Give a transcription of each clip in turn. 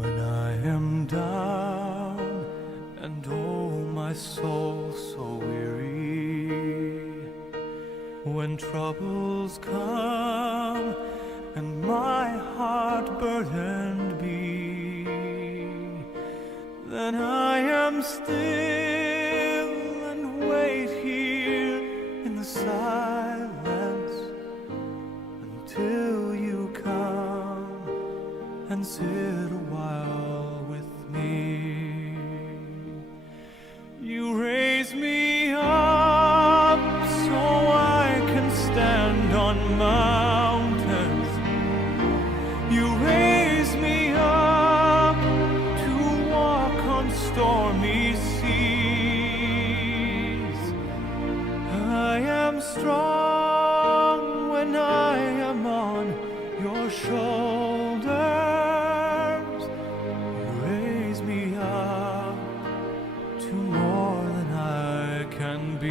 When I am down and oh my soul so weary, when troubles come and my heart burdened be, then I am still and wait here in the silence until you come and sit a while with me. You raise me up so I can stand on mountains. You raise me up to walk on stormy seas. I am strong when I am on your shoulders. You raise me up to more than I can be.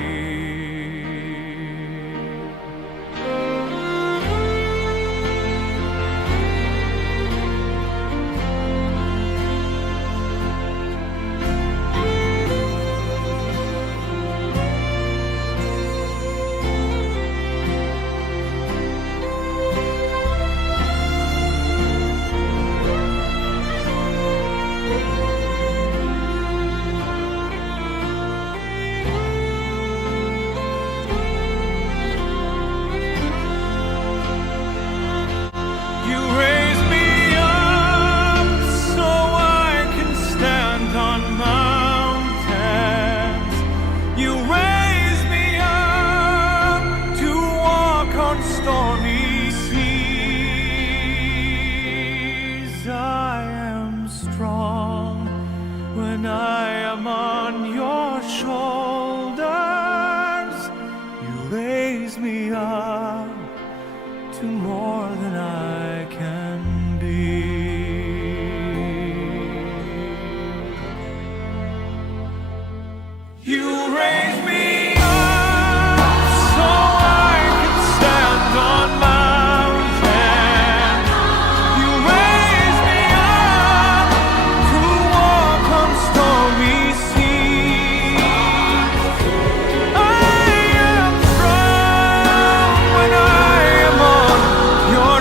You raise me up so I can stand on mountains. You raise me up to walk on stormy seas. I am strong when I am on your shoulders. You raise me up to more than I can be. You raise me up so I can stand on mountains. You raise me up to walk on stormy seas. I am strong when I am on your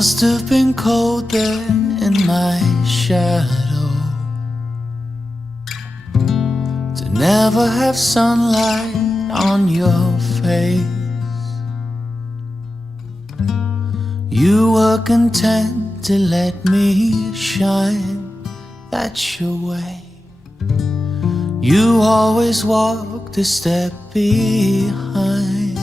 must have been cold there in my shadow, to never have sunlight on your face. You were content to let me shine, that's your way. You always walked a step behind,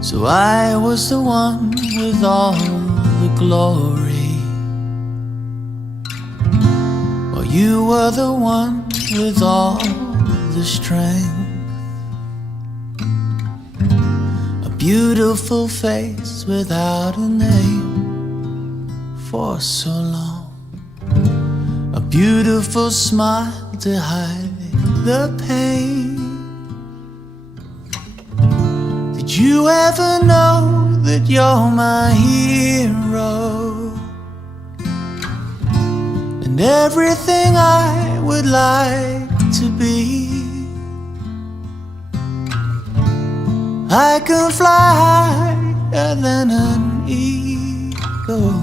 so I was the one with all the glory, while you were the one with all the strength. A beautiful face without a name for so long, a beautiful smile to hide the pain. Did you ever know that you're my hero, and everything I would like to be? I can fly higher than an eagle,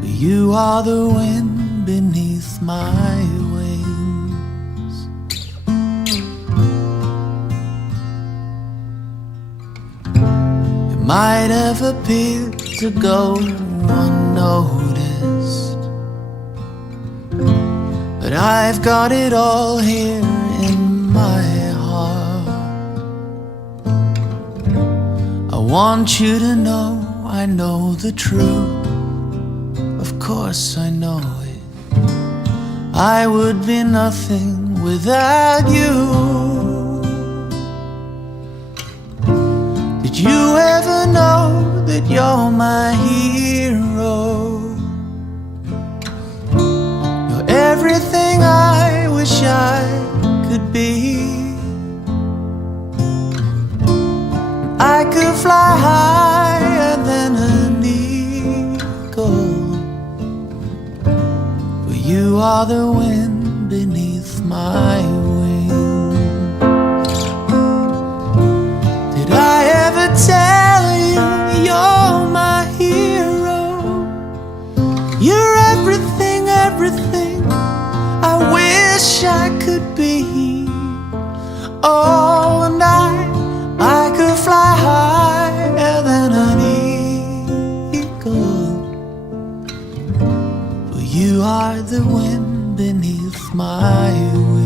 but you are the wind beneath my wings. It might have appeared to go unnoticed, but I've got it all here in my heart. I want you to know I know the truth, of course I know it. I would be nothing without you. Did you ever know that you're my hero? You're everything I wish I could be. I could fly higher than an eagle, but you are the wind beneath my wings. Did I ever tell you you're my hero? You're everything, everything I wish I could be. Oh, and I could fly higher than an eagle, for you are the wind beneath my wings.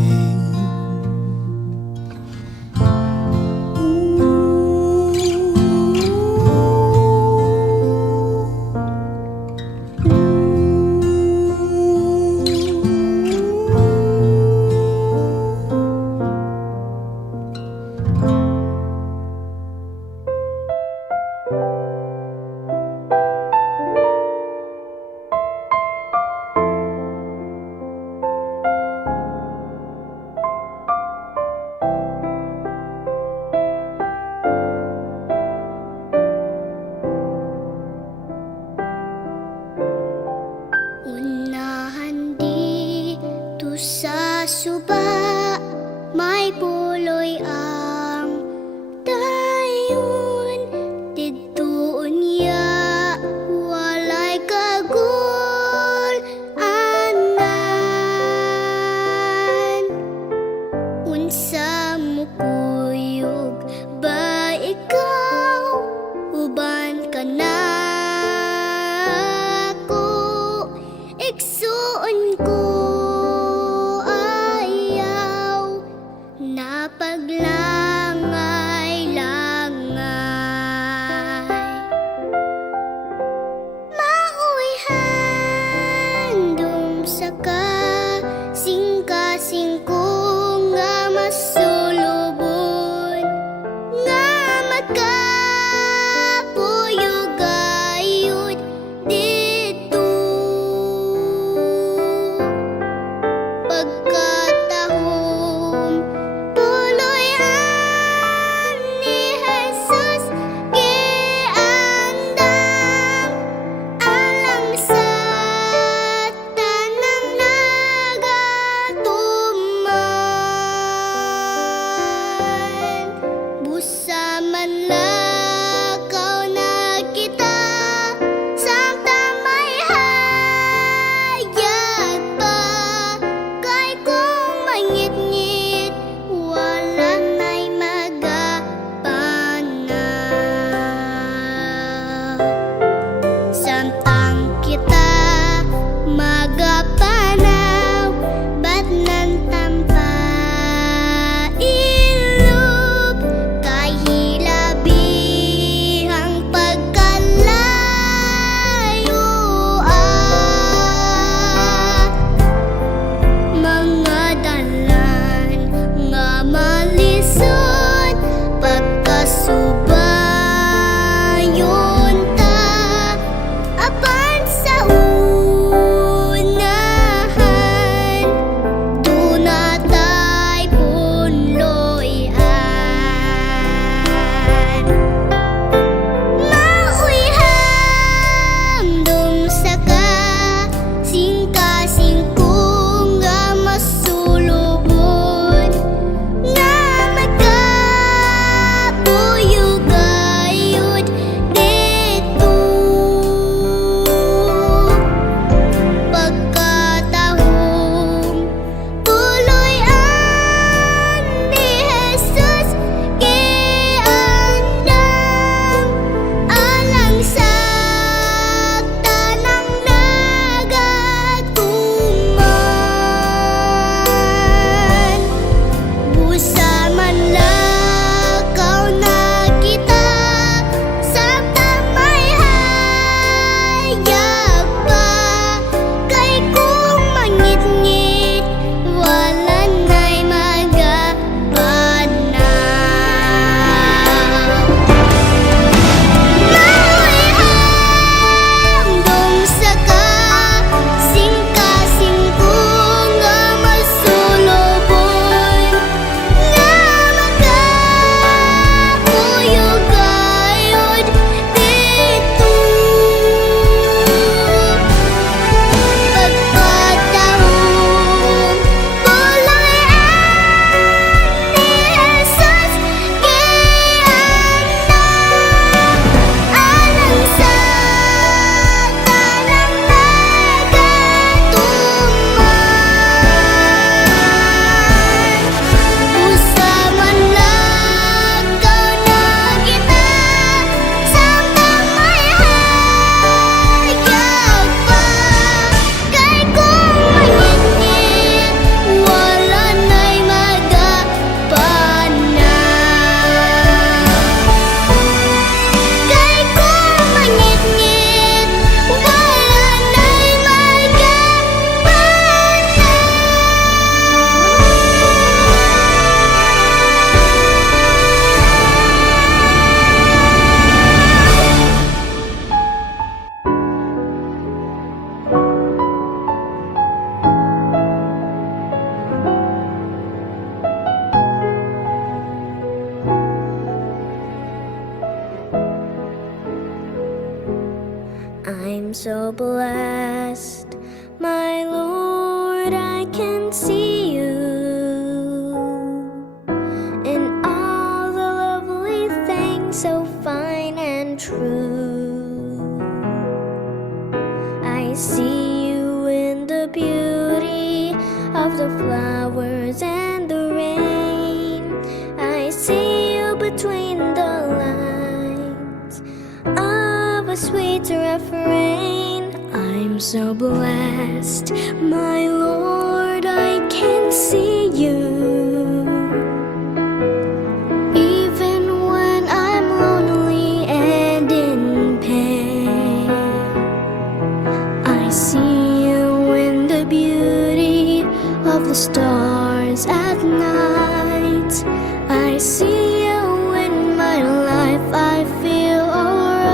Unahan dito sa suba, may puloy ang dayon. Dito unya, walay kagul-anan. Unsa mo kuyog ba ikaw, uban ka na? Igsuon ko aya magapanaw, ba't nan tampailog, kay hilabihang pagkalayo mga dalan nga malisod pagkasubayon ta apan sa unahan dunatay punloyan mauyhang dumsa ka singka-singkong nga masulubon nga magkapuyugayod dito pagkatahong puloy-an ni Jesus giandam alang sa tanang nagatuman busa man lakaw na kita samtang may hayag pa kay kung mangit-ngit wala na'y magapanaw mauyhang dumsa ka singka-singkong nga masulubon nga magkapuyugayod dito pagkatahong puloy-an ni Jesus giandam alang sa tanang nagatuman busa man lakaw na kita samtang may hayag pa kay kung mangit-ngit wala na'y magapanaw kay kung mangit-ngit wala na'y I'm so blessed, my Lord, I can see you in all the lovely things so fine and true. I see you in the beauty of the flowers and the rain. I see you between the lines of a sweet refrain. I'm so blessed, my Lord, I can see you. Even when I'm lonely and in pain, I see you in the beauty of the stars at night. I see you in my life, I feel alright.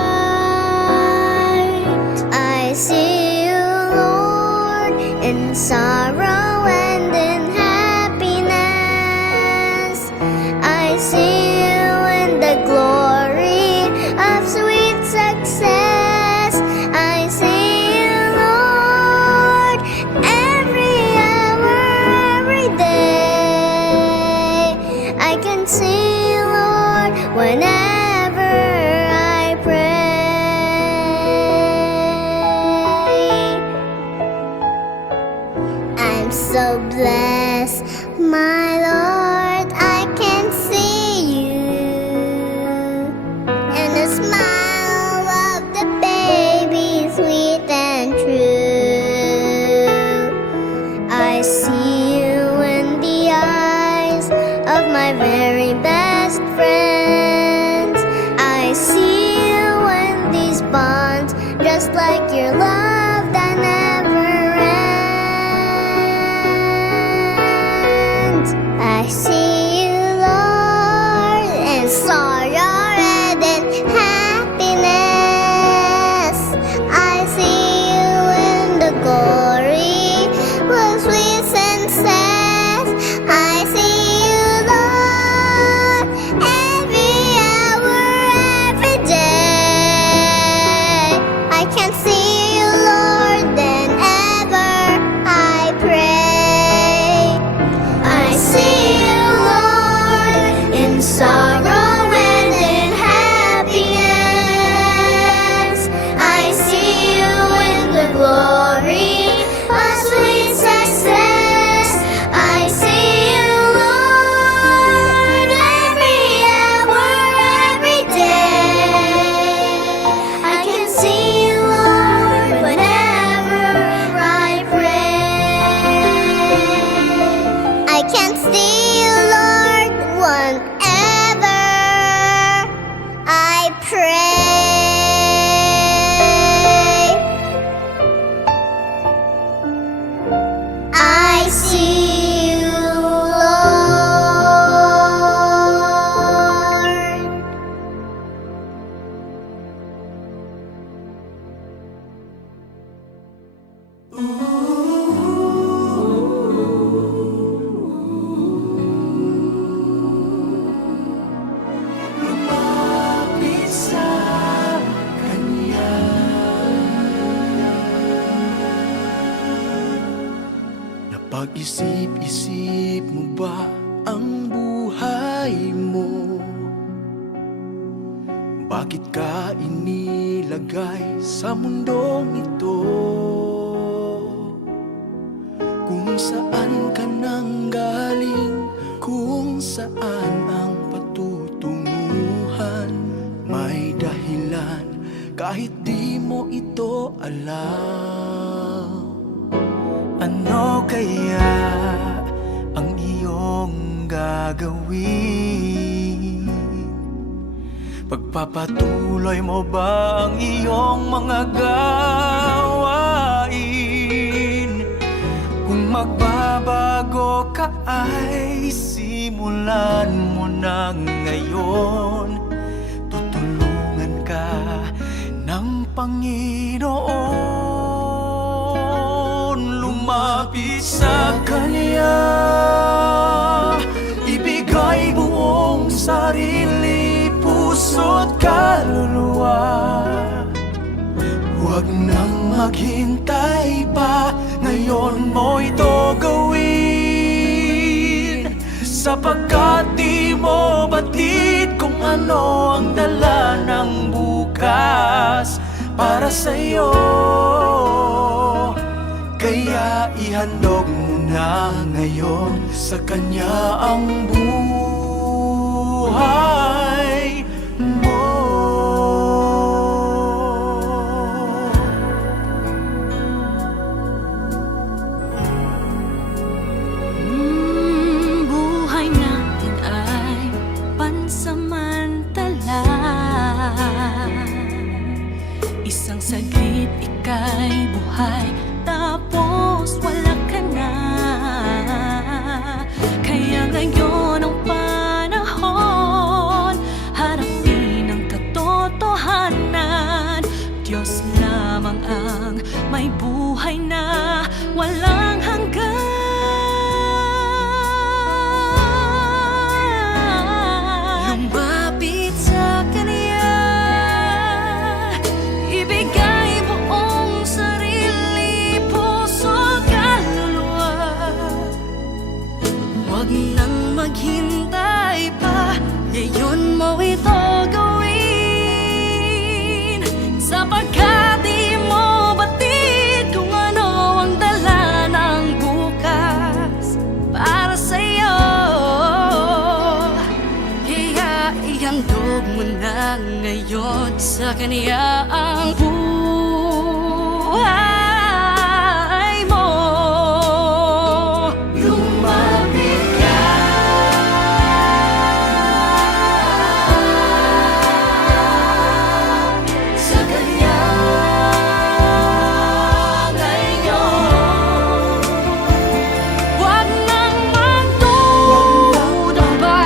I see you, Lord, in sorrow and in happiness. I see you in the glory of sweet success. I see you, Lord, every hour, every day. I can see you, Lord, whenever I pray. I'm so blessed, my Lord, I can see you. And the smile of the baby, sweet and true. Pag-isip-isip mo ba ang buhay mo? Bakit ka inilagay sa mundong ito? Kung saan ka nang galing, kung saan ang patutunguhan, may dahilan kahit di mo ito alam. Ano kaya ang iyong gagawin? Pagpapatuloy mo ba ang iyong mga gawain? Kung magbabago ka ay simulan mo na ngayon. Tutulungan ka ng Panginoon. Lumapit sa Kanya, ibigay buong sarili, puso't kaluluwa. Huwag nang maghintay pa, ngayon mo ito gawin. Sapagkat di mo batid kung ano ang dala ng bukas para sa'yo. Kaya ihandog mo na ngayon sa Kanya ang buhay mo. Buhay natin ay pansamantala. Isang saglit ika'y buhay, tapos wala ka na. Kaya ngayon ang panahon, harapin ang katotohanan. Diyos lamang ang may buhay na walang hanggan. Lumapit sa Kanya, ibigay buong sarili, puso, kaluluwa. Huwag nang maghintay pa, ngayon mo ito gawin. Sapagkat di mo batid kung ano ang dala ng bukas para sa'yo. Kaya ihandog mo na ngayon sa Kanya ang buhay mo. Lumapit ka sa Kanya ngayon. Huwag nang magduda pa,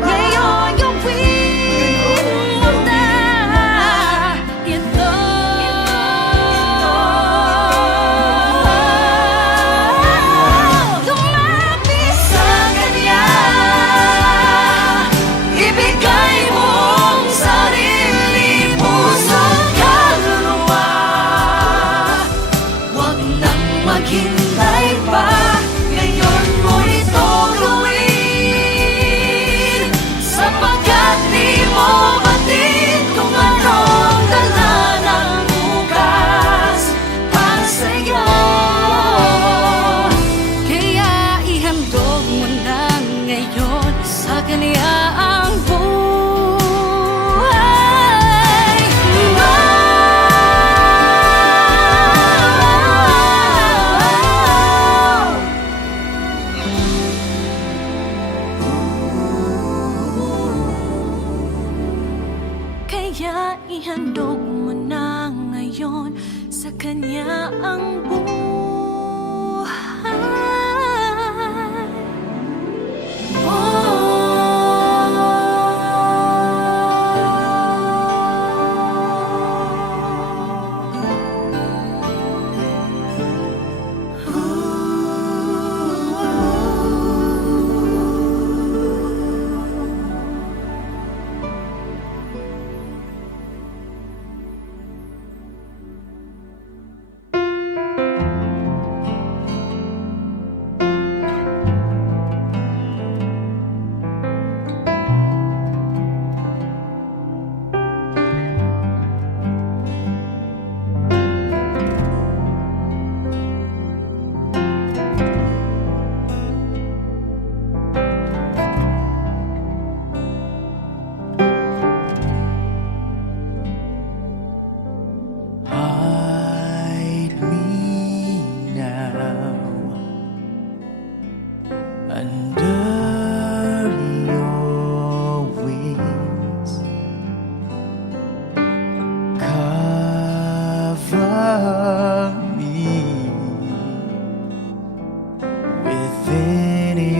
ngayon gawin mo na ito. Lumapit sa Kanya, ibigay mo ang sarili, puso, kaluluwa. Huwag nang maghintay pa, ngayon mo ito gawin. Sapagkat di mo batid kung ano ang dala ng bukas para sa'yo. Kaya ihandog mo na ngayon sa Kanya ang buhay mo. Kaya ihandog mo na ngayon sa Kanya ang buhay mo.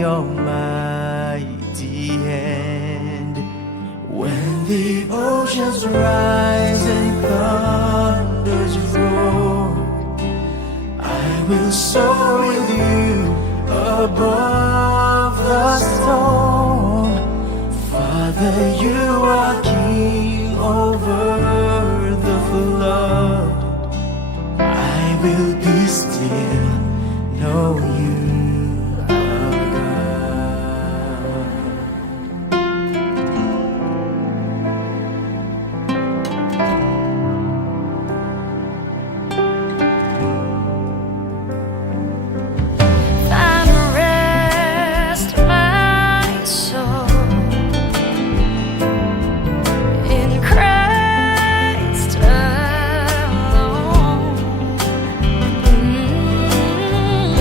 Almighty hand. When the oceans rise and thunders roar, I will soar with you above the storm. Father, you are king over the flood. I will be still, know you are Find rest, my soul, in Christ alone.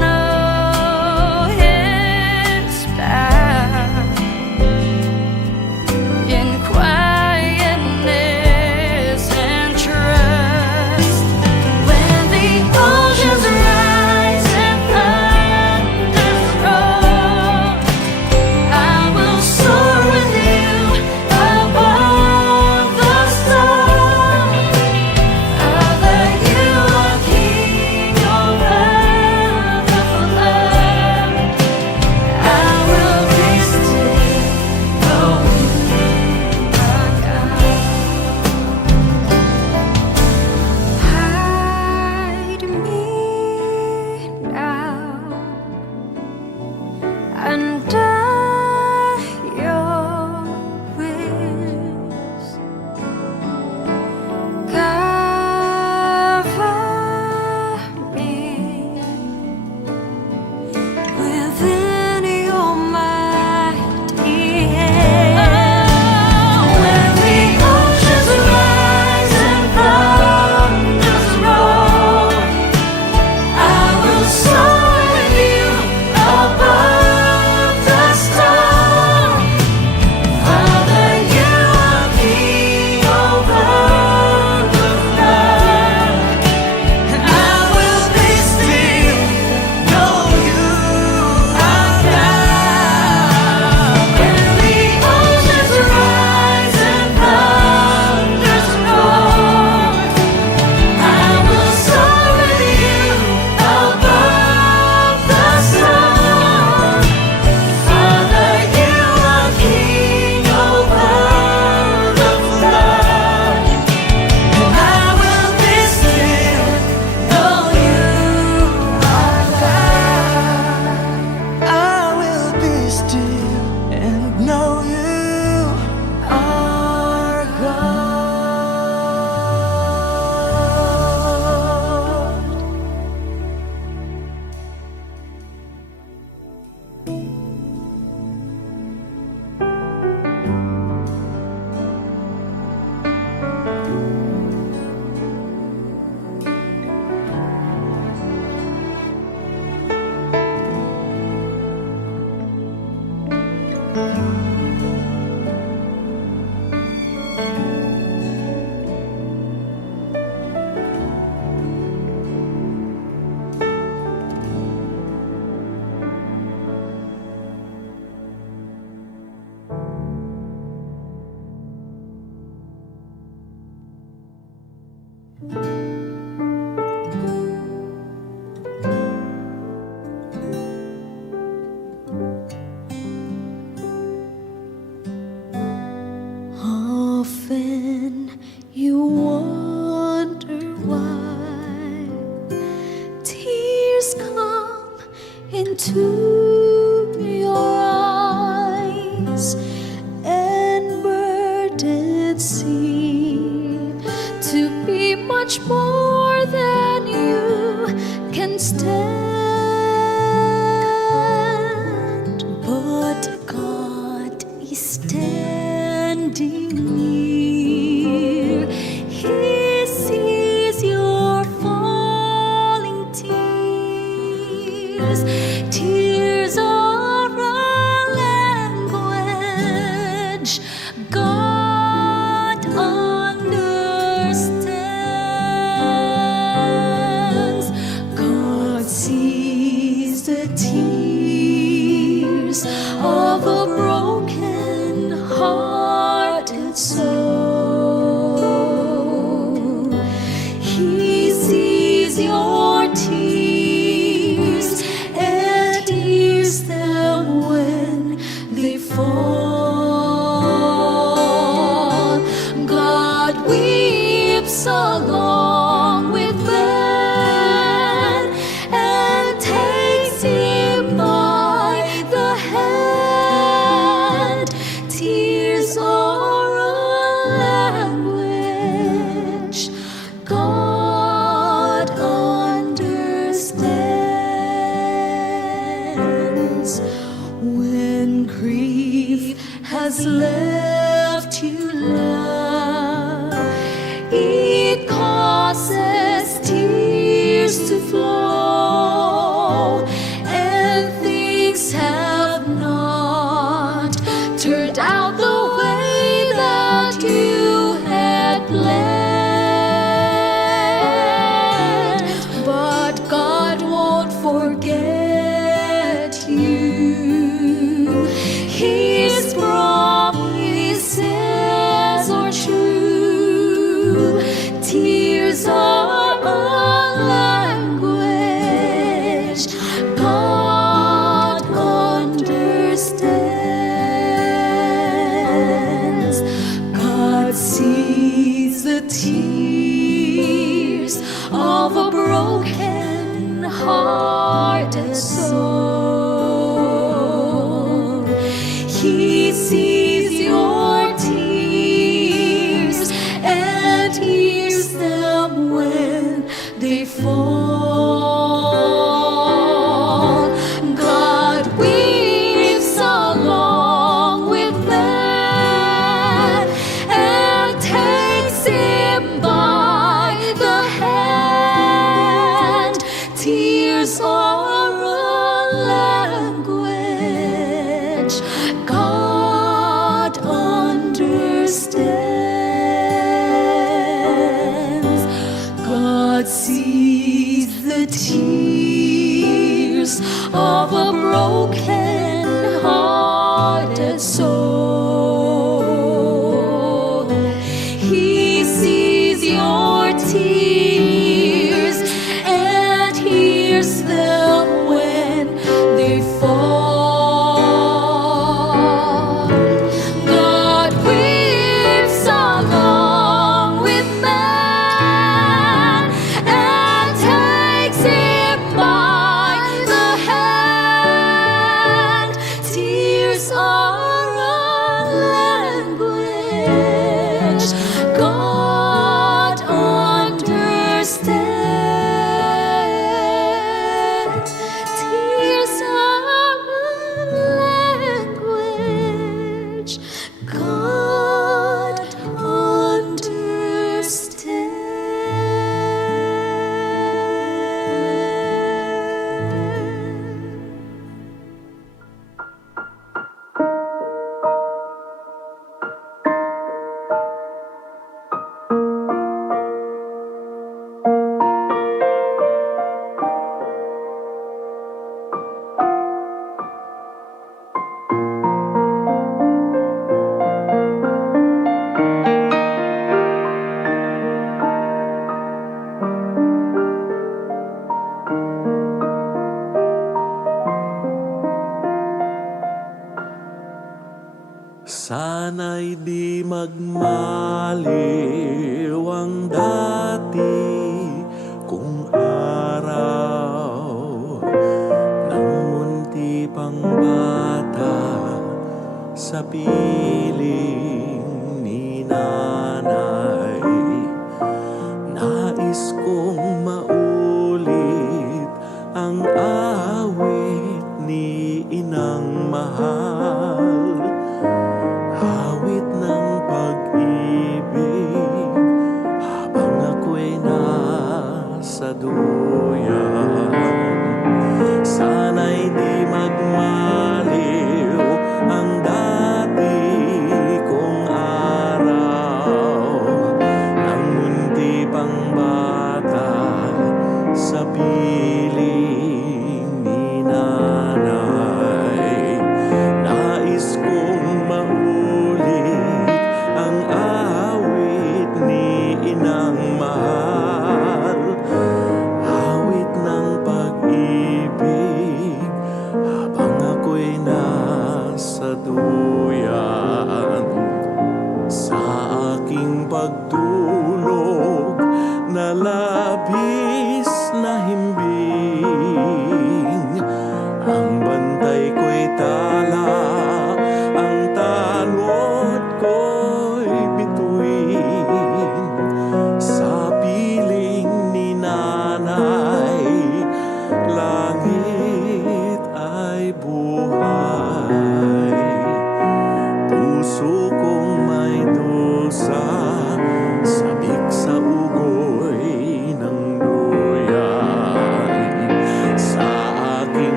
Know His path in quietness and trust. When the oceans rise and thunders roll, I will soar with you above the storm. Father, you are king over the flood. I will be still, know you are God. Hide me now under your wings. Cover me within your mighty hand. When the oceans rise and thunders roll, I will soar with you above the storm. Father, you are king over the flood. I will be still, know you are God. When the oceans rise and thunders roll, I will soar with you above the storm. Father, you are king over the flood, and I will be still, know you are God. I will be still and know you are God. Often you wonder why tears come into your eyes and burdens seem to be much more than you can stand. But God is standing near. He sees your falling tears. Tears are a language God understands. God sees the tears of a broken-hearted soul. He sees your tears and hears them when they fall. God weeps along with man and takes him by the hand. Tears are a language God understands. When grief has left you, love, it causes tears to flow, and things have not turned out the way that you had planned. But God won't forget you. His promises are true. Tears are a language God understands. God sees the tears of a broken-hearted soul. He sees your tears and hears them when they fall. God weeps along with man and takes him by the hand. Tears are a language God understands. God sees the tears of a broken-hearted soul. He sees your tears and hears them when they fall. God weeps along with man and takes him by the hand. Tears are a language God understands. Tears are a language God understands. Sana'y di magmaliw ang dati kung araw ng munti pang bata sa piling ni nanay. Nais kong maulit ang awit ni inang mahal, awit ng pag-ibig habang ako'y nasa duyan. Sana'y di magmaliw ang dati kong araw ng munti pang bata sa piling ni nanay.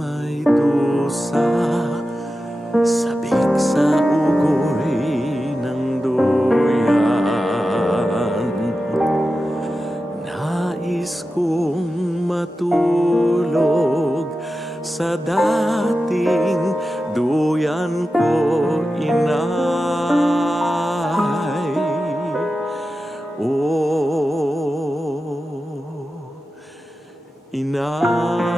may dusa, sabik sa ugoy ng duyan. Nais kong matulog sa dating duyan ko, inay. Oh, inay.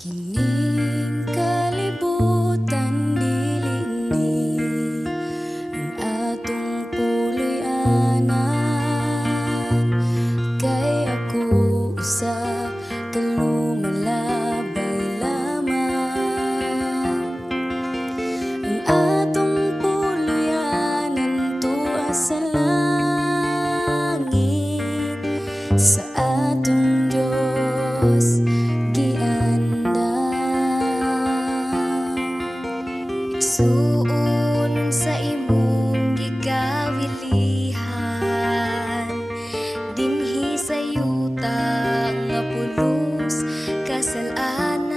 Kining kalibutan dilini ang atong puloy-anan, kay ako usa ka lumalabay lamang. Ang atong puloy-anan tuwa sa langit, sa atong Diyos suon sa imong gigawilihan, dinhi sa yuta nga pulos kasalanan.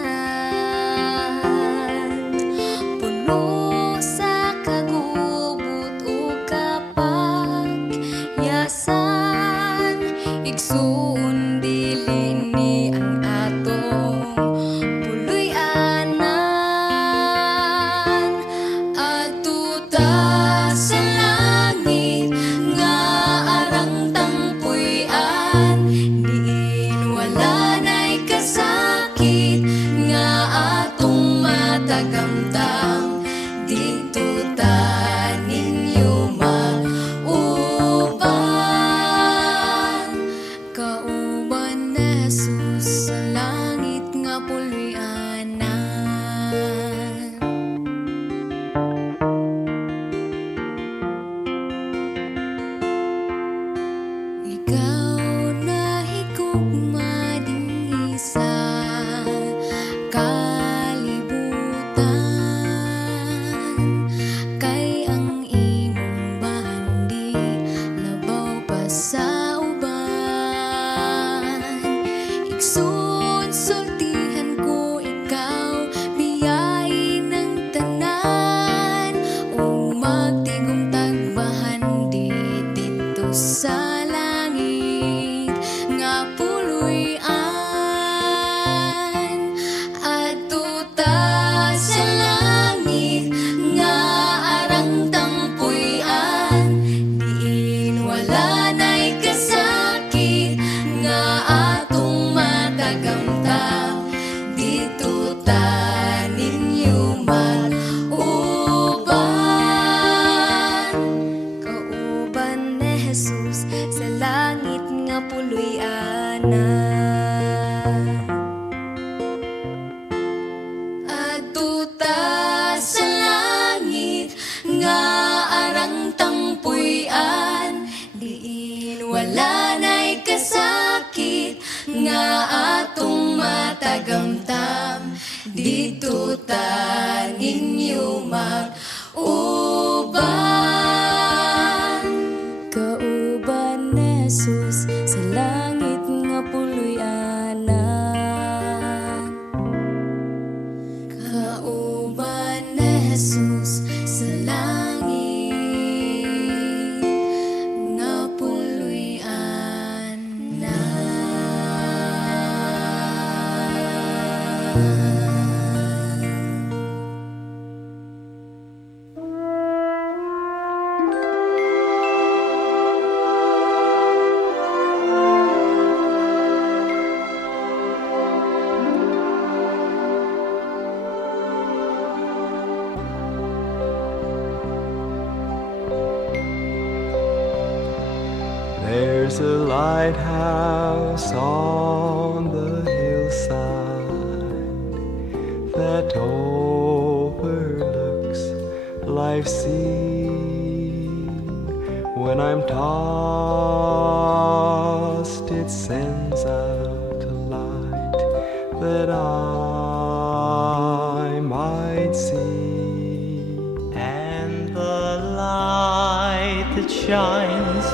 Pulos sa kagubot o kapagyasan, igsuon dilini ang atong puloy-anan. Sa langit nga arang tangpuy-an, diin wala na'y kasakit nga atong matagamtang. Dito ta ninyo mag-uban, kauban na Jesus sa langit nga puloy-anan. Ikaw na higugma dinhi sa kalibutan, kay ang imong bandi labaw pa sa uban. Igsoon sultihan ko ikaw, biyain ng tanan, o magtigom tagbahan dito sa nga puloy-an. Adto ta sa langit nga arang tangpuy-an, diin wala na'y kasakit nga atong matagamtang. Dito ta ninyo mag-uban, kauban ni Jesus sa langit nga puloy-anan. Adto ta sa langit nga arang tangpuy-an, diin wala na'y kasakit nga atong matagamtam. Dito ta ninyo mag-uban, kauban ni Jesus sa langit nga puloy-anan. Kauban ni Jesus sa langit nga There's a lighthouse on the hill. I've seen. When I'm tossed, it sends out a light that I might see. And the light that shines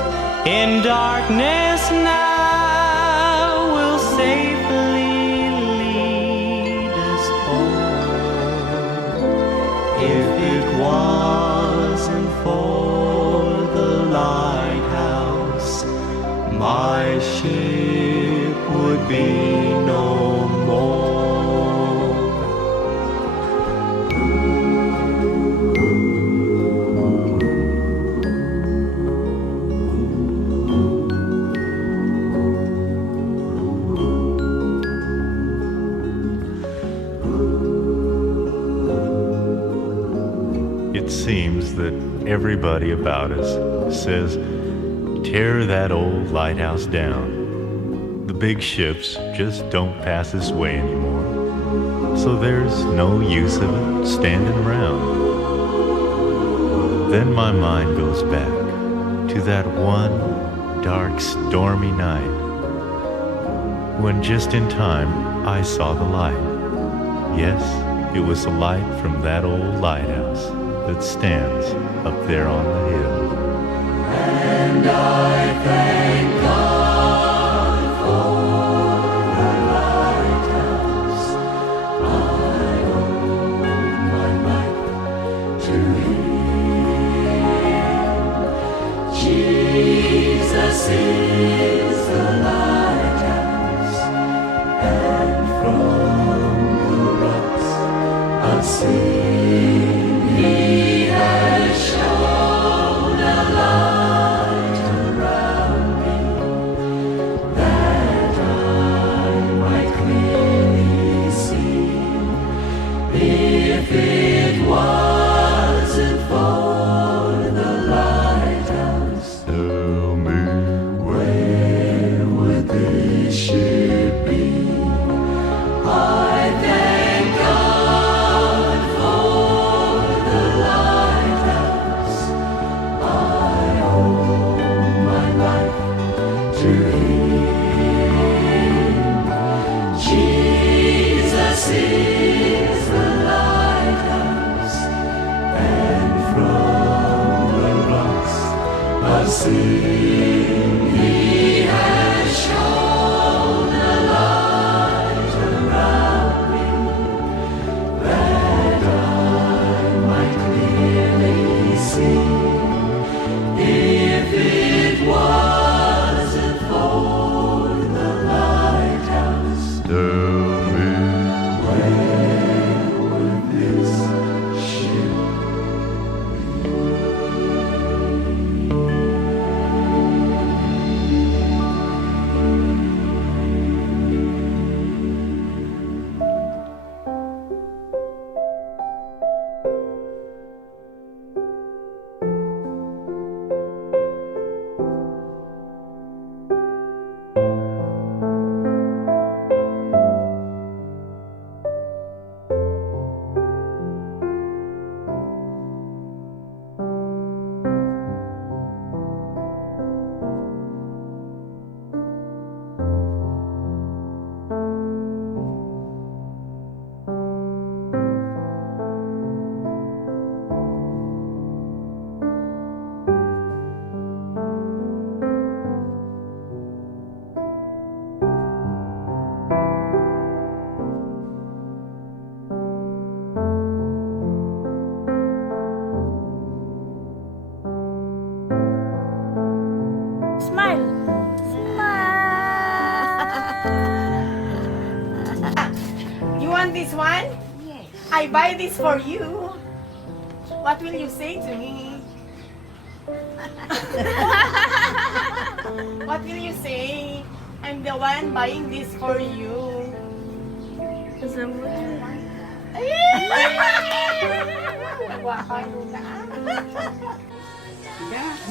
in darkness now will safely lead us home. If it wasn't for the lighthouse, my ship would be no more. It seems that everybody about us says, tear that old lighthouse down. The big ships just don't pass this way anymore, so there's no use of it standing around. Then my mind goes back to that one dark, stormy night, when just in time I saw the light. Yes, it was the light from that old lighthouse that stands up there on the hill. And I thank God for the lighthouse. I owe my life to Him. Jesus is the lighthouse, and from the rocks of sin He has shown a light around me, that I might clearly see. If it wasn't for the lighthouse, Tell me where would this ship be? I thank God for the lighthouse. I owe my life to Him. Jesus is the lighthouse, and from the rocks of sin He has shown a light around me, that I might clearly see. If it wasn't for the lighthouse, tell me where would this ship Smile. You want this one? Yes. I buy this for you. What will you say to me? What will you say? I'm the one buying this for you.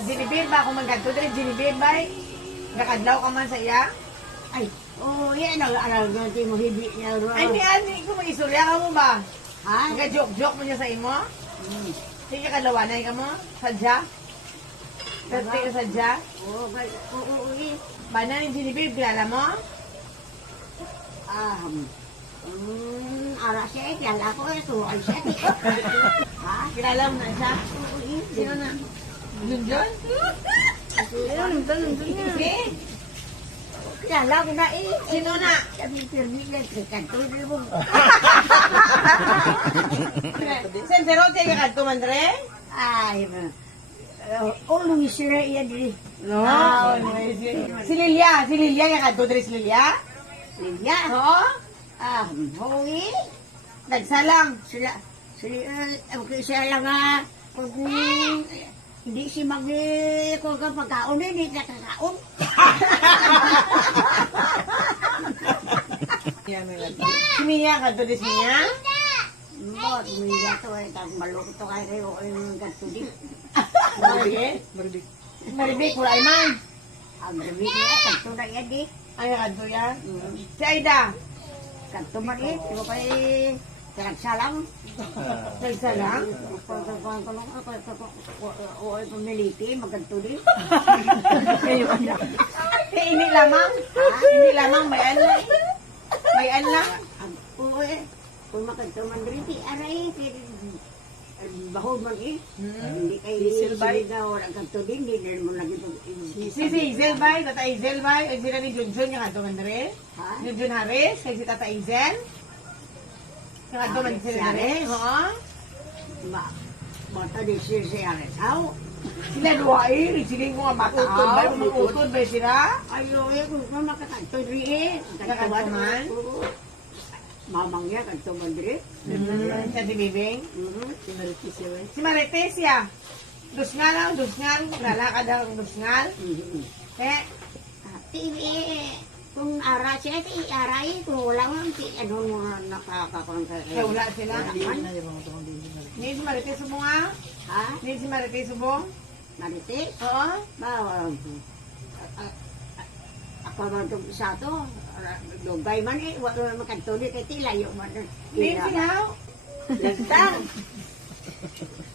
Jinibir ba ako magkanto dahil jinibir ba? Nakadlaw ka man sa iya? Ay, oh, yan ang ganti mo, hindi niya ro. Ay, ni ko mag-istorya ka mo ba? Ha? Nag-joke-joke mo niya sa imo? Sige kalawanay ka mo? Sadya? Birthday ka sadya? Oo, Bana ni Genevieve, kilala mo? ara siya kilala ko suwal siya. Ha? Kilala mo na siya? Sino na? Junjun? Sige. Kilala ko na Sino na? Sabi permilan kay kanto na mo. Senserote ka kadto man dre? Ay, always sila iya di. No. Si Lilia ka kadto dre si Lilia? Linya. Oo. Hoy. Nagsalang. Sila okay siya lang kung hindi si Magi kung ka pagkaon hindi nakakaon. Si Mia kadto dre si Mia? Mo, tumiya to ay tag maluk to kay kayo ang gato di. Maribik, wala man. Ang gabi niya kanto na yan di. Ay, kadto yan. Si Aida. Kanto man di kay Nagsalang. Nagsalang? O ay pamiliti, maganto din. Hindi lamang. Hindi lamang, may ano. May ano lang. Oo eh. Kung makanto man din, aray, bahod man eh. Hindi kayo Silbay. daw, nagkanto din, hindi mo lagi Si Izel Bay, Tata Izel Bay, ay sila ni Junjun yung ato man rin. Ha? Junjun Harris, kay si Tata Izel. Yung ato man sila rin. Oo. Bata di siya How? Sila duwain, isiling ko nga bata. Utod ba sila? Ayo eh, kung makakanto din eh. Nakakanto man? Mamang niya, kanto man din. Sa si Bibing. Si Marites ya. Dusngal. Lalakad ang dusngal. Eh, Kung ara siya, aray, kung wala man, ano nakakakang kaya wala sila. Hindi si Marites subong nga? Ha? Hindi si Marites subong? Marites? Oo. Ako man itong isa to, dugay man eh, wala man makantuli kay tilayo man. Hindi sila. Lagtang.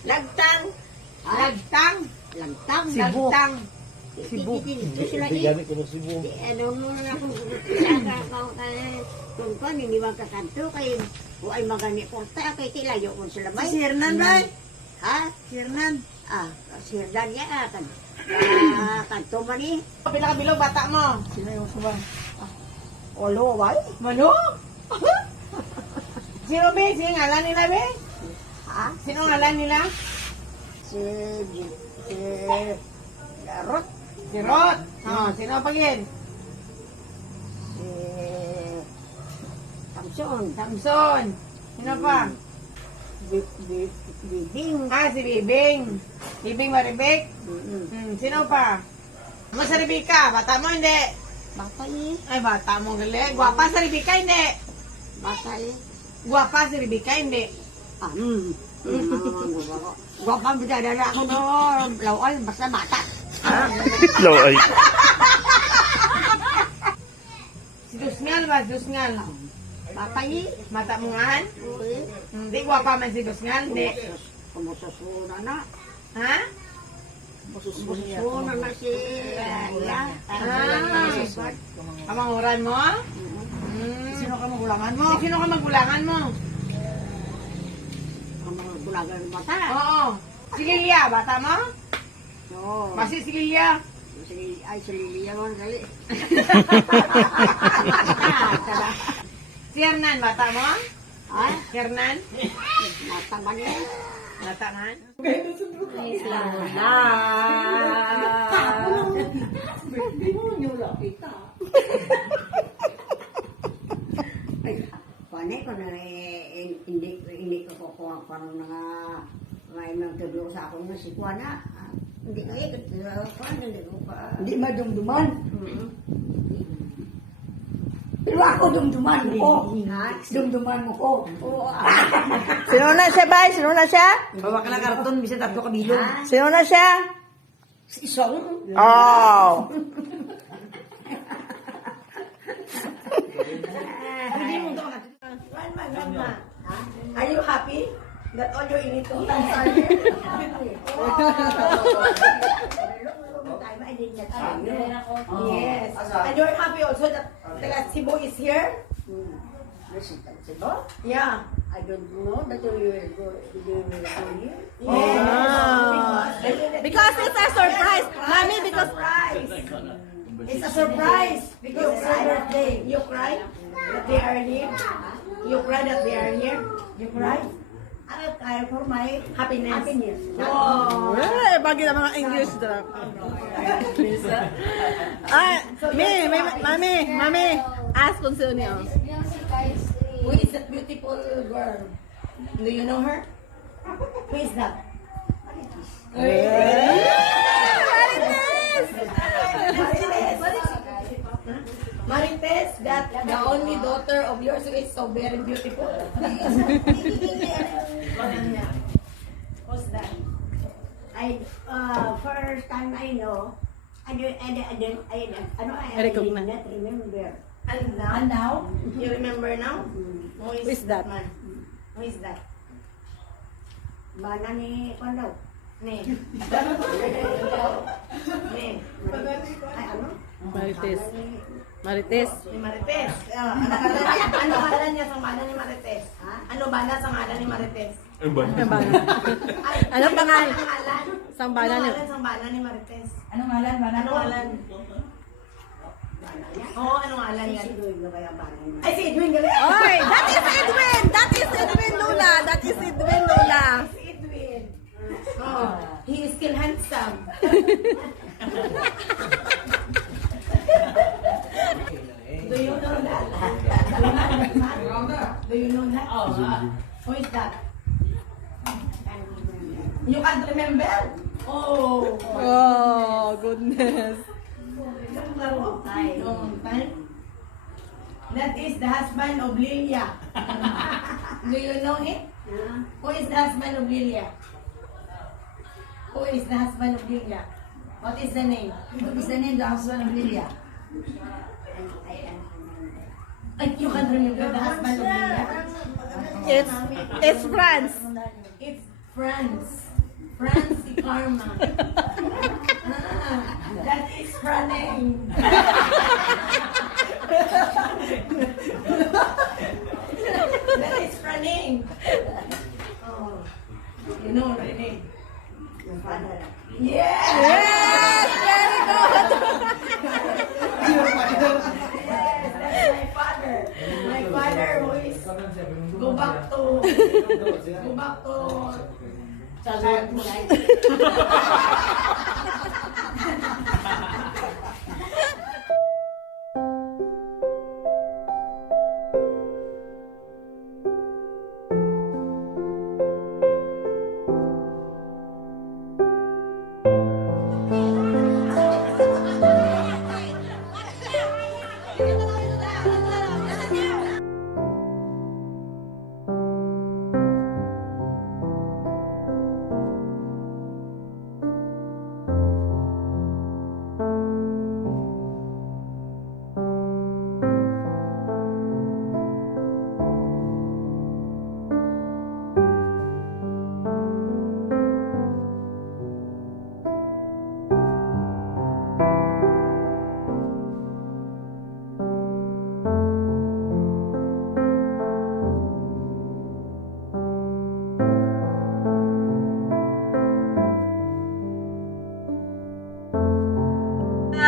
Lagtang. Lagtang. Lagtang. Sibu. Ito sila eh. Ano mo na kung kung pa, hindi makakanto kay ay magani porta kay tilayo mo sila ba? Si Hernan ba? Ha? Si Hernan. Si Hernan niya kan. Kanto man eh. Pila ka bilog bata mo? Sino yung subang? Olo ba? Mano? Sino ba? Sino ngalan nila ba? Ha? Sino ngalan nila? Si Rot. Si Rod. Sino pa yun? Si Tamson. Samson. Sino pa? Bibing. Si Bibing. Bibing Maribek. Sino pa? Mo sa Rebecca, bata mo hindi. Bata eh. Ay, bata mo gali. Guwapa sa Rebecca hindi. Bata eh. Guwapa si Rebecca hindi. Gwapang bidadala ako no. Lawal, basta bata. Laway. Si Dusngal ba? Dusngal. Bata eh. Mata mo nga? Uy. Hindi, guwapa man si Dusngal. Hindi. Kumusasuna na. Ha? Kumusasuna na si Aya. Kamanguran mo? Sino ka magulangan mo? Sino ka magulangan mo? Ang mga bulagan ng bata. Oo. Si Lilia, bata mo? Oo. Basi si Lilia. Ay, si Lilia man gali. Si Hernan, bata mo? Ha? Hernan? Bata man eh. Bata man? Pane ko na hindi ko kukuha pa ng mga may mga tudlo sa ako na si Kuana. Hindi ko hindi ko pa. Hindi madumduman. Pero ako dumduman mo ko. Dumduman mo ko. Oo. Sino na siya ba? Sino na siya? Bawa ka na karton, bisa tatlo ka bilog. Sino na siya? Si Song. Oh. Are you happy? That all your initutans are here. Yes. And you're happy also that taga Cebu is here? Yeah. I don't know that you will go here. Because it's a surprise. Mommy, because It's a surprise because it's their birthday. You cry that they are here. You cry that they are here. You cry. I cry for my Happiness. happiness. Oh. eh, bagay na mga English drop. Mami, ask kung sino niyo. Who is that beautiful girl? Do you know her? Who is that? Marites, that the only daughter of yours who is so very beautiful. Who's that? First time I know, I didn't remember. And now? You remember now? Who is that? Man? Who is that? Bana ni Kondo. Ne. Ne. Ay, ano? Marites. Bana ni- Marites. Ni Marites. Ano ngalan niya sa ngalan ni Marites? Ano bana sa ngalan ni Marites? Ano pangalan? Ngalan? Sang bana Ano niya? ngalan sa bana ni Marites? Anong ngalan? Ano ngalan? Oo, ano ngalan yan? Siguro yung kaya bana niya. Ay, si Edwin galing! Oy, that is Edwin! That is Edwin Lola! That is Edwin Lola! Si Edwin. Oh, he is still handsome. Do you know that? Do you know that? Who is that? You can't remember? Oh. Oh, goodness. That is the husband of Lilia. Do you know him? Who is the husband of Lilia? Who is the husband of Lilia? What is the name? What is the name of the husband of Lilia? You can't remember the husband of Lilia? It's France. It's Franz. Franz si Karma. That is her name. That is her name. Oh, you know her name. Yung father. Yes! Yes! Very good! Yes, that's my father. My father who is go back to childhood life.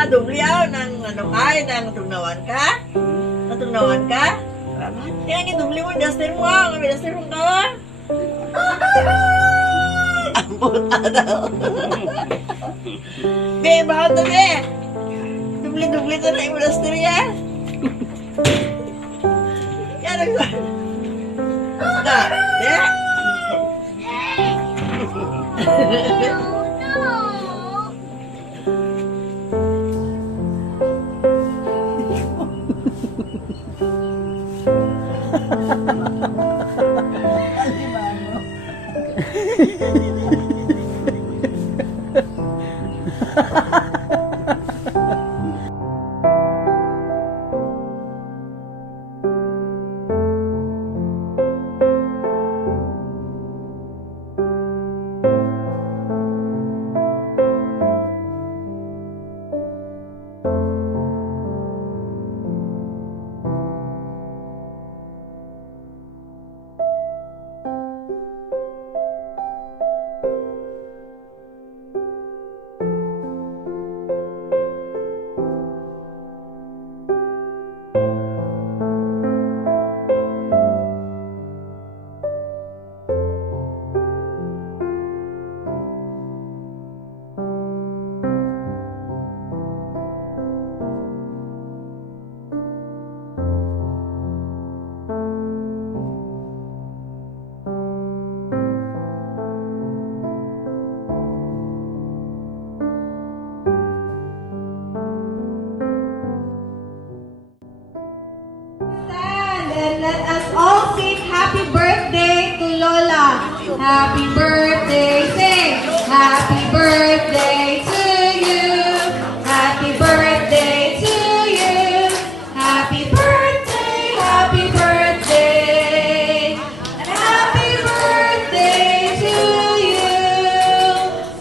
Dubliaw ng ano ay nang tugnawan ka? Natugnawan ka? Yan ni dubli mo duster mo, kami duster mo ka. Ang puta daw. Be, bakit to be? Dubli to na yung duster ya. Yan ang sa. Da, de. Let us all sing happy birthday to Lola. Happy birthday, sing. Happy birthday to you. Happy birthday to you. Happy birthday, happy birthday. Happy birthday to you.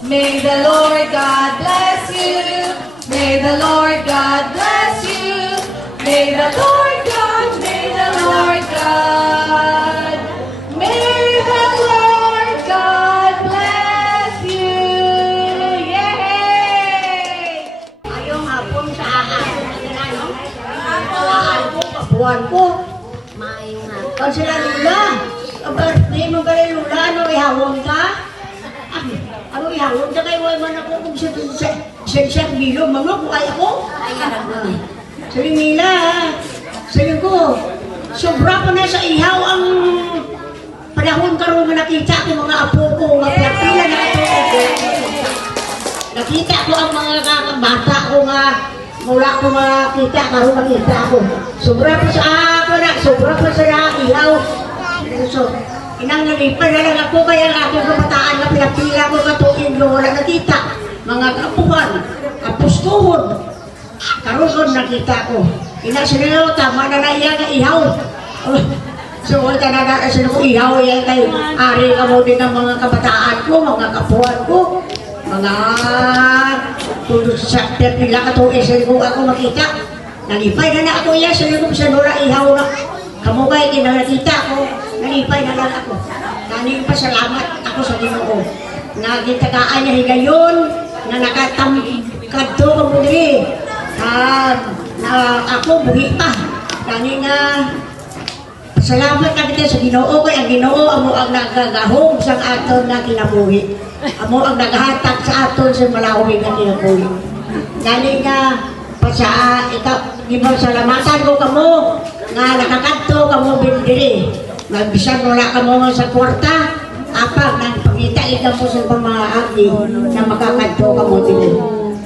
May the Lord God bless you. May the Lord God bless you. May the Lord God, may the Lord God, may the Lord God bless you. Yay! Ayong hapon sa aan ko, kabuhan ko. Maayong hapon. Kau sila Lula. Birthday mo ka rin Lula, ano ihawon ka? Ano ihawon ka kayo? Ay man ako kung siyang bilo, mga ko ay ako. Sabi nila, sabi ko, sobra ko na sa ihaw ang panahon karon nga nakita ko mga apo ko, magpapila na ito. Nakita ko ang mga bata ko nga, mula ko makita, karon makita ko. Sobra pa sa ako na, sobra pa sa ihaw. So, inang nalipan na lang ako, kaya ang aking kabataan na pinapila ko katuin no, wala nakita. Mga kapuhan, kapustuhon. Karon ko nakita ko. Ina sila tama na naiya nga ihaw. So wala na sila ko ihaw yan kay ari ka mo din ang mga kabataan ko, mga kapuan ko, mga tulog sa pila ka to isa ko ako makita. Nalipay na ako yan sila ko sa nora ihaw na. Kamu kay kinakita ko, nalipay na lang ako. Kaning pasalamat ako sa Ginoo. Nagitagaan niya higayon na nakatamkadto ko mo diri. Ako buhi pa. Kani nga salamat na kita sa Ginoo kay ang Ginoo amo ang nagagahom sa aton na kinabuhi. Amo ang naghatag sa aton sa malawig nga kinabuhi. Kani nga sa ikaw gibo salamatan ko kamo nga nakakadto kamo bindiri. Magbisan wala kamo sa kwarta apag nang pangita ikaw mo sa pamaagi na makakadto kamo dili.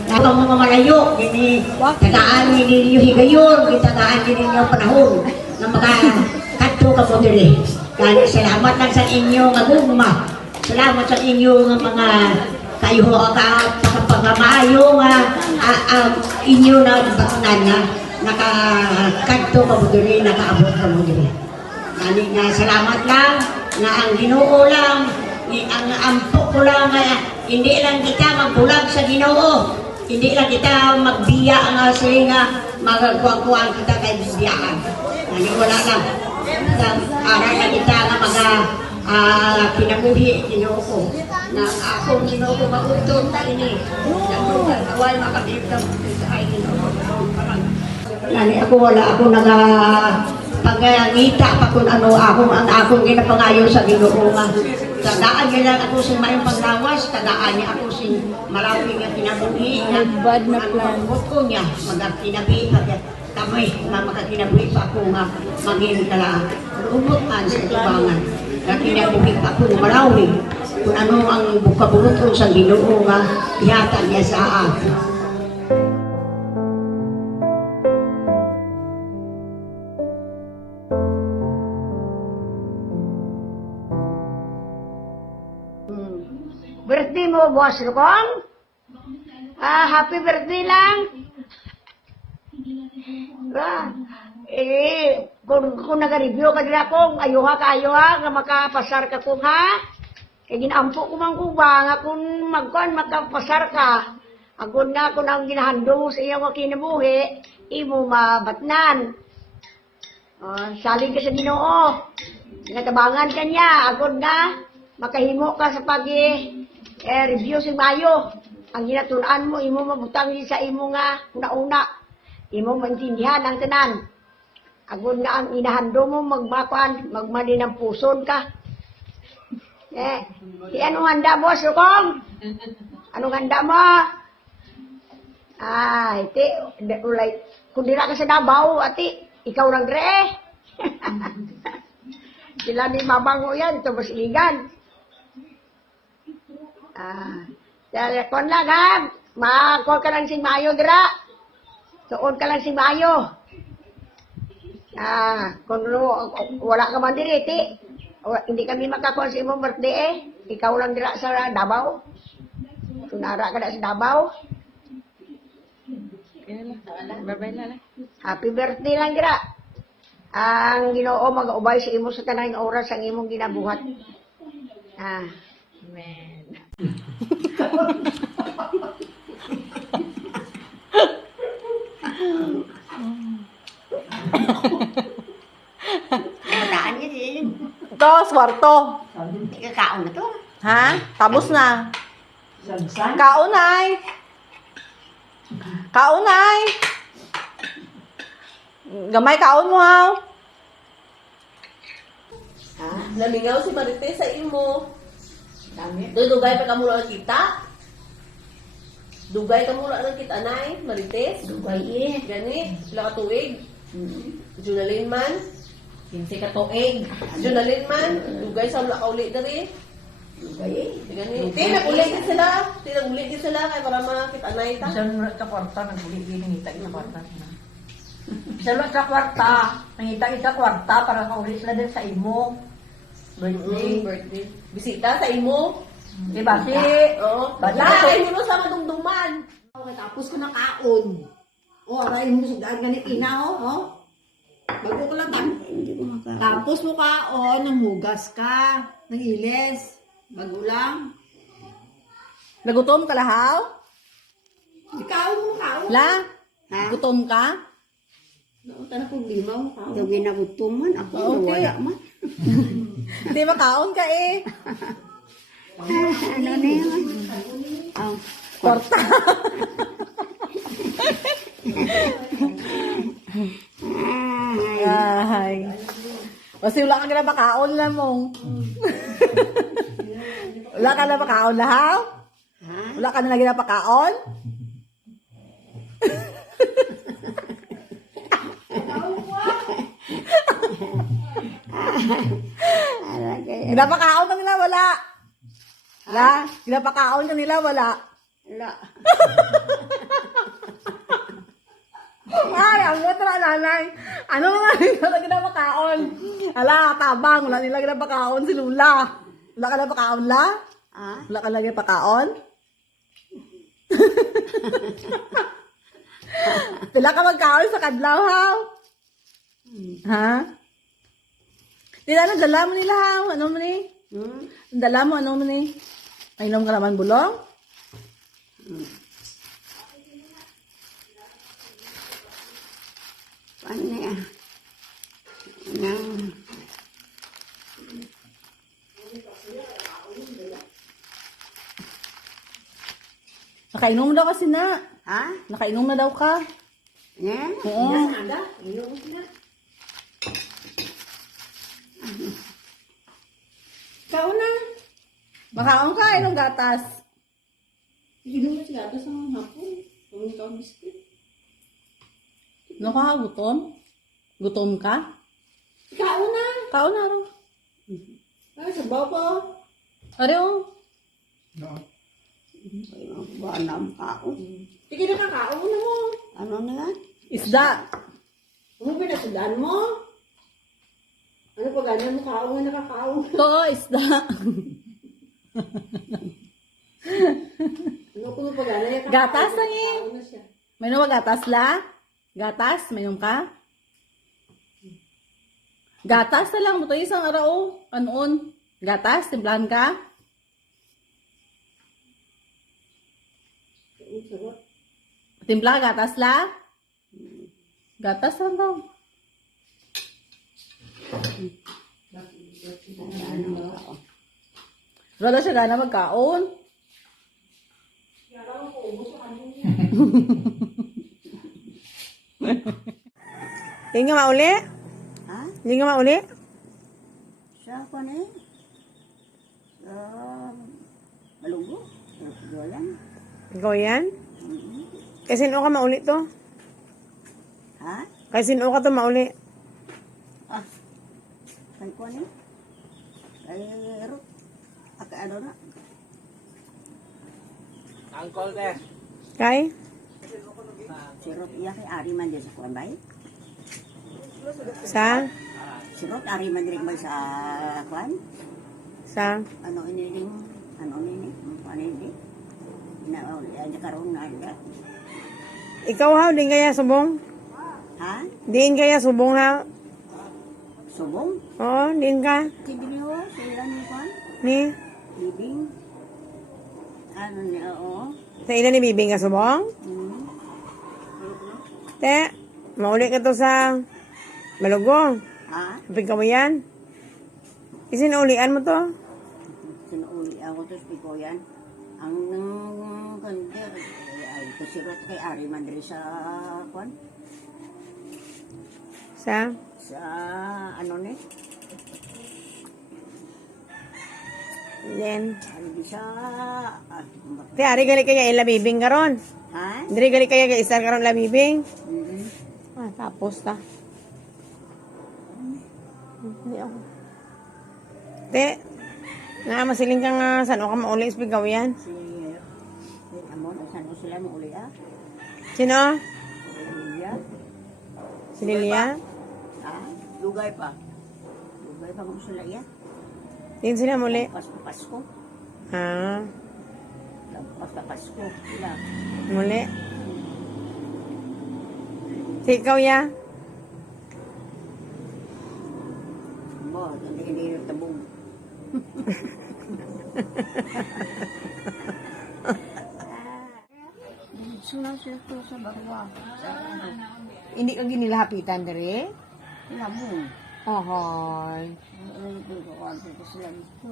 Ako mga malayo, gini, tagaan ninyo higayon, tagaan ninyo panahon na makakadto ka po dili. Kaya salamat lang sa inyo nga gugma. Salamat sa inyo nga mga kayo pagpapamayo nga inyo na batunan na nakakadto ka po dili, nakaabot ka po dili. Kaya nga salamat lang nga ang Ginoo lang, ang ampo ko lang nga hindi lang kita magbulag sa Ginoo. Hindi lang kita magbiya ang asli nga magkuang-kuang kita kay biyaan. Wala lang. Aral na kita nga pinabuhi Ginoo ko. Na ako Ginoo ko mautong ta ini. Nagawal makabib na sa ay Ginoo. Nani ako wala ako pagngita pa kung ano ang akong ginapangayo sa Ginoo nga. Tagaan niya lang ako sa mayong paglawas, tagaan niya ako sa maraming nga kinabuhi niya. Bad na plan. Ko niya, magkakinabi, kamay, makakinabuhi pa ako nga maging umutan sa tibangan. Kinabuhi pa ako nga maraming kung ano ang bukabunuton sa Ginoo nga ihatag niya sa akin. Birthday mo, boss Rukong? Happy birthday lang. Kung nag-review ka nila kong ayuha nga makapasar ka kong ha? Kaya ginampo ko man kong ba, nga kung makapasar ka, agod nga kung ang ginahandong sa iyong kinabuhi, imo mabatnan. Saling ka sa Ginoo. Natabangan ka niya, agod nga, makahimo ka sa review si Mayo. Ang ginatunan mo, imo mabutang sa imo nga una-una. Imo maintindihan ang tanan. Agod nga ang inahando mo, magmani ng puson ka. Anong handa mo, Sukong? Anong handa mo? Kung dila ka sa Davao, ati, ikaw lang re. Sila ni mabango yan, ito masiligan. Telepon lang ha. Ma-call ka lang si Mayo dira. Tuon ka lang si Mayo. Kung wala ka man diriti, hindi kami makakuha sa imong birthday eh. Ikaw lang dira sa Davao. Tunara ka na sa Davao. Bye-bye na lang. Happy birthday lang dira. Ang Ginoo mag-ubay sa imo sa tanang oras ang imong ginabuhat. Amen. Mataan niya din. Ito, swarto. Ikakaon na to. Ha? Tapos na. Kaunay. Kaunay. Gamay kaon mo, ha? Namingaw si Marites sa imo. Dugay pa ka mula ng kita. Dugay ka mula ng kita, Nay, Marites. Dugay eh. Gani, sila ka tuig. Junalin man. Kinsi ka tuig. Junalin man. Dugay sa mula ka uli dari. Dugay eh. Gani. Tinag-ulit din sila. Tinag-ulit din sila kaya para makita Nay ta. Diyan ka kwarta, nag-ulit din nangita kita kwarta. Diyan ka kwarta, nangita kita kwarta para kaulit sila din sa imo. Birthday. Bisita sa imo. Di ba si? Oo. Bala. Lain mo sa madumduman. Tapos ko na kaon. Aray mo sa daan ganit ina Bago ko lang tapos mo kaon, nanghugas ka, nangilis. Bago lang. Nagutom ka lahaw? Ikaw mo kaon. La? Gutom ka? Tanang problema mo kaon. Yung ginagutuman, ako wala man. Hindi makaon ka eh. Ano na yan? Kwarta. Ay. Kasi wala ka na makaon lang mong. Wala ka na makaon lahaw? Wala ka na lagi na pakaon? Ginapakaon ka nila, wala. La, ginapakaon ka nila, wala. Wala. Ay, ang ganda nanay. Ano nga nila ginapakaon? Ala, tabang, wala nila ginapakaon si Lula. Wala ka na pakaon, la? Wala ka lagi pakaon? Wala ka magkaon sa kadlaw, ha? Ha? Tila na, dala mo nila, ha? Ano mo ni? Dala mo, ano mo ni? Mainom ka naman bulong? Paano na yan? Nang... Nakainom daw kasi na. Ha? Nakainom na daw ka. Yan? Oo. Ada? Iyon na. Ikaw na. Makaon ka, inom gatas. Inom mo si gatas ang hapon. Kung ikaw biskuit. Ano ka, gutom? Gutom ka? Ikaw na. Kaon na rin. Ay, sa baba. Are o. Ba na ang kaon? Sige na kakaon na mo. Ano na yan? Isda. Ano ba nasudaan mo? Ano pa ganyan mo kaon nga nakakaon? Ito, isda. Ano kung pa ganyan? Gatas lang eh. May naman gatas la? Gatas? May naman ka? Gatas na lang. Ito isang araw. Anoon? Gatas? Timplahan ka? Timpla ka gatas la? Gatas lang daw. Wala siya gana magkaon. Hindi nga mauli? Ha? Hindi nga mauli? Siya pa na eh. Malugo. Dolan. Ikaw yan? Kasi sino ka mauli to? Ha? Kasi sino ka to mauli? Kan ko ni? Ay, ero. Aka ano na? Angkol deh. Kay? Si Ruth iya kay Ari man din sa kuan bay. Sa? Surot, ari madrig mo sa kwan? Sa? Ano ini? Ano ini? Nakaroon na anda. Ikaw ha, din kaya subong? Ha? Din kaya subong ha? Subong? Oo, din ka. Sige ho, sila ni kwan? Ni? Bibing? Ano niya, oo? Sa ina ni Bibing ka subong? Te, mauli ka to sa Malugong. Ha? Kapag ka mo yan. Isinaulian mo to? Sinuuli ako to, spiko yan. Ang kanter, ay kasirot kay Ari Madrid sa kwan? Sa? Sa ano ni? Then, Ari sa... te, ari gali kaya ila Bibing karon. Ha? Diri gali kaya isar karon la Bibing. Tapos ta. Hindi ako. Te, masiling ka nga saan o ka mauli ispigaw yan? Si Amon, saan sila mo uli Sino? Lilia. Si Lilia? Ha? Lugay pa. Lugay pa mo sila iya. Din sila muli. Pasko. Ah, Pasko. Sila. muli. Si ikaw ya? Mo, hindi tabong. Sulang sila to sa barwa. Hindi ka ginilapitan dere? Labong. Ahoy. Dito sila dito.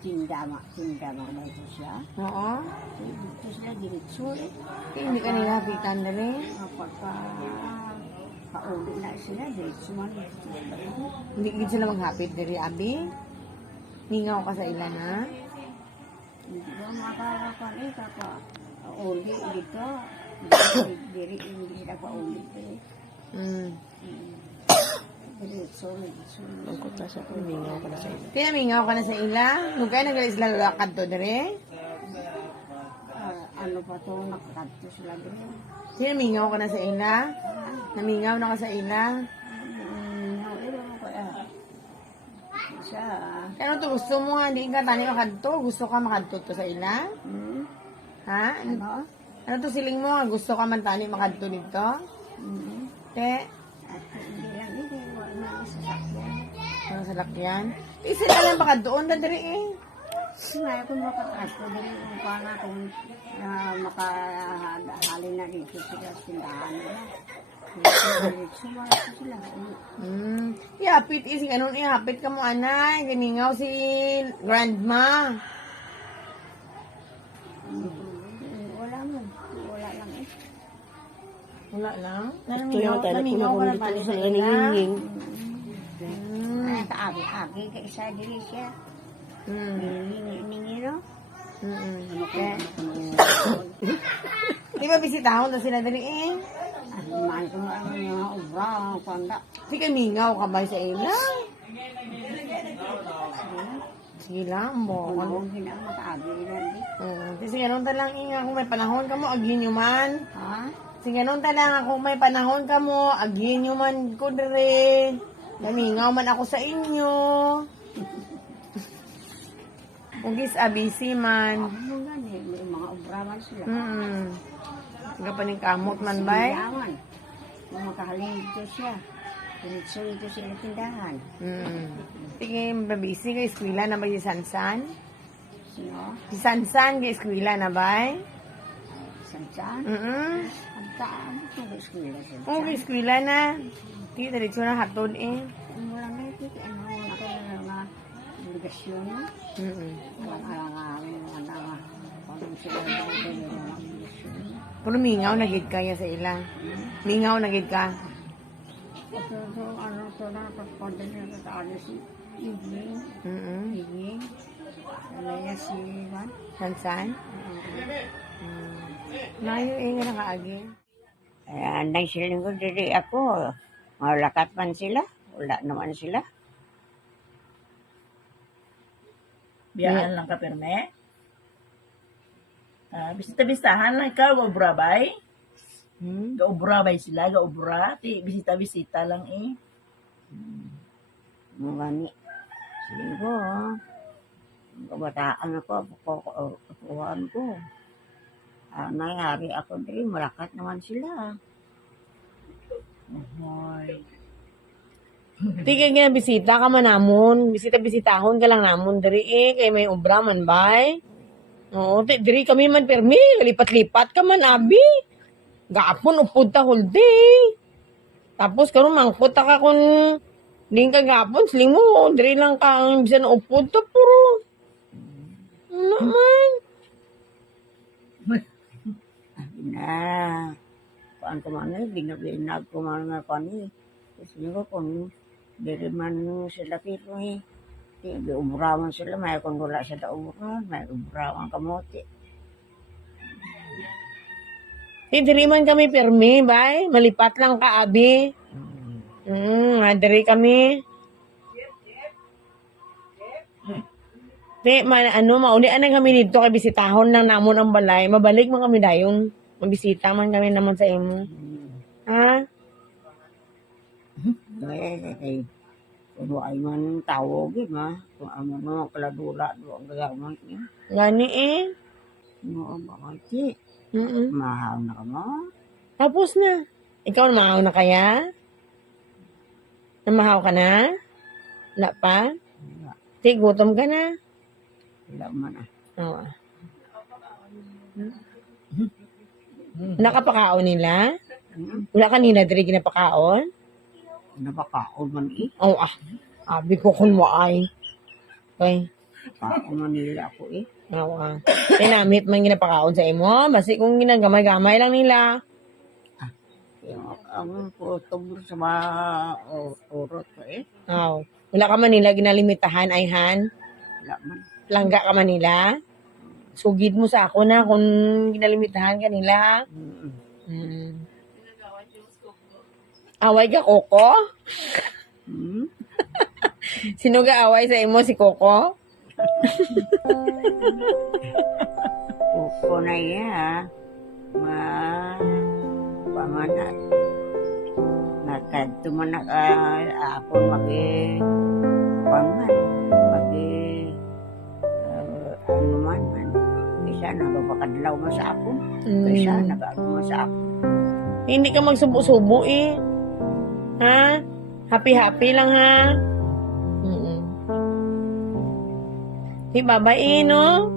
Tinda ba ito siya? Oo. Dito sila diretso eh. Hindi ka nilapitan dere? Pagka kauli na sila, diretso man. Hindi gid sila maghapit dere, abi? Ningaw ka sa ila na? Hindi ba makakapan eh, kapa uli dito. Hindi sila pauli eh. Diretso. Mingaw ka na sa ila. Kaya mingaw ka na sa ila? Nung kaya nagalis sila lakad to dere? Ano pa to, nakakadto sila dito. Sino mingaw ka na sa ila? Namingaw na ka sa ila? Ano to gusto mo nga? Hindi ka tani makadto? Gusto ka makadto to sa ila? Ha? Ano to siling mo? Gusto ka man tani makadto dito? Te? Hindi lang ito, wala masasakyan. Ano sa lakyan? Sila lang baka doon na diri eh. Ngayon kung makakadto din kung paano kung makahali na dito sila sindahan nila. Sumalas sila. Ihapit ising ano ihapit ka mo anay. Ganingaw si grandma. Wala mo. Wala lang eh. Wala lang? Namingaw ka na pala sa ila. Agi ka isa dili siya. Ningiro. Di ba bisitahon na sila dali eh? Mahal ko ang mga obra, panda. Di ka mingaw ka ba sa ila? Sige lang mo. Kung hinamatabi lang Sige ganun talang inga kung may panahon ka mo, agin nyo man. Ha? Sige ganun talang kung may panahon ka mo, agin nyo man ko dere. Namingaw man ako sa inyo. Ugis abisi man. May mga obra man sila. Nga pa ning kamot man bay? Kung makahalin dito siya. Diretso ito sila tindahan. Sige, mabisi ka eskwela na ba si Sansan? Sino? Si Sansan ka eskwela na ba? Sansan? Ang taan ito ba eskwela Sansan? Oo, eskwela na. Di, diretso na hatod eh. Wala na ito. Ano na mga obligasyon na? Alang-alang. Kung sila na ito yung mga obligasyon. Pero mingaw na gid kaya sa ila. Mingaw na gid ka. Ano to na, pagpanda niya sa ano si Iging. Iging. Alaya si Ivan. Sansan? Layo eh nga nakaagi. Anday sila ko diri ako. Malakat man sila. Wala naman sila. Biyaan lang ka perme? Bisita-bisahan lang ikaw, brabay? Gaubra ba sila? Gaubra? Ti, bisita-bisita lang eh. Mugani. Siguro, kabataan ako, kukuhaan ko. Nangyari ako din, malakat naman sila. Di kay nga bisita ka man namon. Bisita-bisitahon ka lang namon diri eh. Kay may obra man bay. Oo, diri kami man permi. Lipat-lipat ka man abi. Gapon upod ta huldi. Tapos karon mangkot ta ka kun ding ka gapon sling mo. Diri lang ka ang bisan upod ta puro. Ano man? Na, paan ko man eh, binag ko man nga kani. Kasi ko kung dili man sila pero eh. Di umuraman sila, may kung wala sila umuran, may umuraman kamote. Diri man kami permi bay. Malipat lang ka abi. Diri kami. Mauli anang kami dito kay bisitahon lang namon ang balay. Mabalik man kami dayon. Mabisita man kami naman sa imo. Ha? Kung ay man tawag ma, kung ano no, kaladula do ang gagawin niya. Gani eh. No, bakit? Mahaw na ka mo. Tapos na. Ikaw namahaw na kaya? Namahaw ka na? Wala pa? Ti, gutom ka na? Wala man ah. Oo. Nakapakaon nila? Wala kanina diri ginapakaon? Napakaon man eh. Oo abi ko kung waay. Okay. Pakaon man nila ako eh. Oo. Tinamit man ginapakaon sa imo. Basi kung ginagamay-gamay lang nila. Ang putong sa mga urot ko eh. Oo. Wala ka man nila ginalimitahan, ayhan? Wala man. Langga ka man nila? Sugid mo sa ako na kung ginalimitahan ka nila. Away ka, Coco? Sino ga-away sa imo? Si Coco? Coco na iya. Pamanat. Nakadto man ako pangan. Ano man. Isa nagpapakadlaw mo sa ako. Isa nag-ano mo sa ako. Hindi ka magsubo-subo eh. Ha? Happy-happy lang ha? Di babae, no?